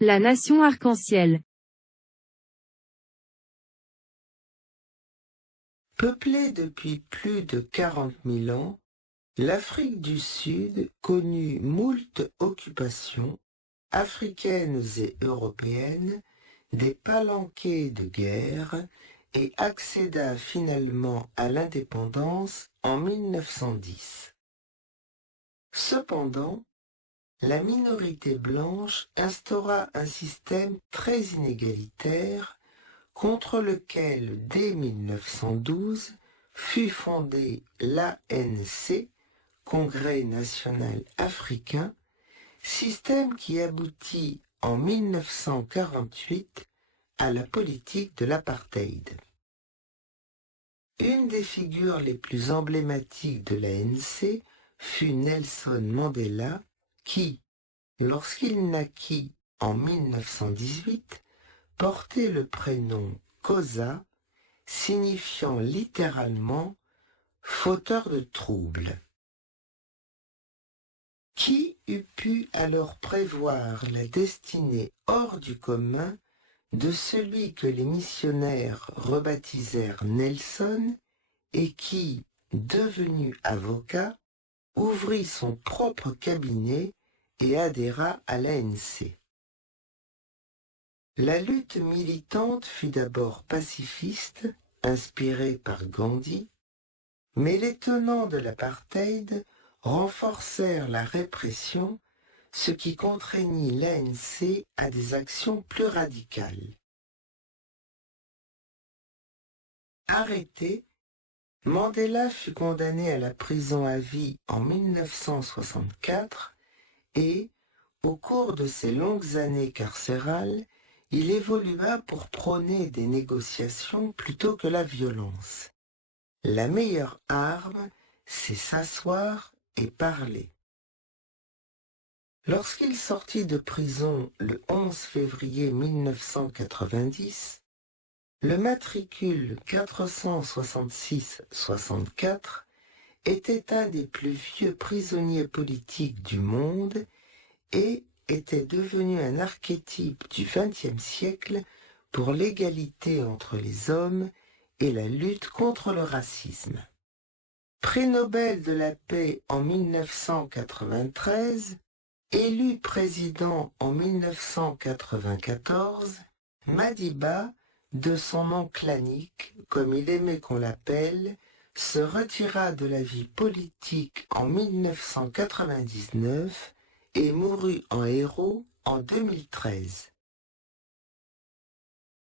La nation arc-en-ciel. Peuplée depuis plus de 40 000 ans, l'Afrique du Sud connut moult occupations, africaines et européennes, des palanquées de guerre et accéda finalement à l'indépendance en 1910. Cependant, la minorité blanche instaura un système très inégalitaire contre lequel, dès 1912, fut fondé l'ANC, Congrès national africain, système qui aboutit en 1948 à la politique de l'apartheid. Une des figures les plus emblématiques de l'ANC fut Nelson Mandela, qui, lorsqu'il naquit en 1918, portait le prénom Xhosa, signifiant littéralement « fauteur de troubles ». Qui eût pu alors prévoir la destinée hors du commun de celui que les missionnaires rebaptisèrent Nelson et qui, devenu avocat, ouvrit son propre cabinet et adhéra à l'ANC. La lutte militante fut d'abord pacifiste, inspirée par Gandhi, mais les tenants de l'apartheid renforcèrent la répression, ce qui contraignit l'ANC à des actions plus radicales. Arrêté, Mandela fut condamné à la prison à vie en 1964 et, au cours de ses longues années carcérales, il évolua pour prôner des négociations plutôt que la violence. La meilleure arme, c'est s'asseoir et parler. Lorsqu'il sortit de prison le 11 février 1990, le matricule 466-64 était un des plus vieux prisonniers politiques du monde et était devenu un archétype du XXe siècle pour l'égalité entre les hommes et la lutte contre le racisme. Prix Nobel de la paix en 1993, élu président en 1994, Madiba, de son nom clanique, comme il aimait qu'on l'appelle, se retira de la vie politique en 1999 et mourut en héros en 2013.